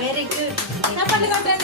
very good చెప్పండి